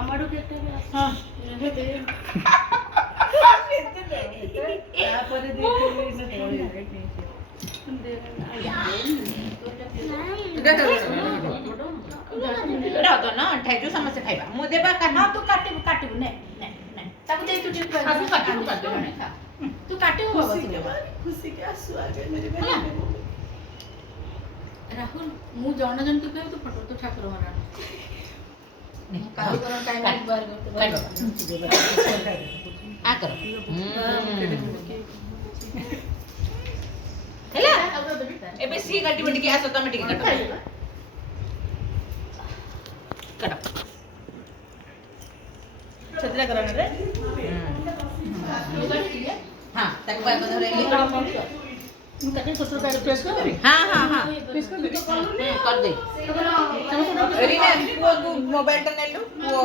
আমারও একটা হ্যাঁ তারপরে ଏଇଟା ତ ନା ଠାଇଛୁ ସମସ୍ତେ ଖାଇବା ମୁଁ ଦେବା ହଁ ତୁ କାଟିବୁ କାଟିବୁ ନେ ନେ ନେ ତାକୁ ଦେଇ ତୁ ଟିକେ ସବୁ କାଟିବୁ କାଟିବୁ ତୁ କାଟିବୁ ବାବା खुशी के आंसू आ गए मेरे ହେଲା? ରାହୁଲ ମୁଁ ଜଣ ଜଣକୁ କହିବି ତୁ ଫଟୋ ତୁ ଠାକୁର ମାନ କାଲି କର ଟାଇମ୍ ବାହାର ଆ କର ହେଲା ଏବେ ସିଏ କାଟିବ ଟିକେ ଆସ ତମେ ଟିକେ କାଟ କାଟ छतरा कराने रे ହଁ ତାକୁ ବାଗ ଧରେଇଲି काटे छोटा पैर प्रेस कर दे ହଁ ହଁ ହଁ प्रेस कर दे କରିଦେଇ ରିନା ପୁଅକୁ ମୋବାଇଲଟା ନେଲୁ ପୁଅ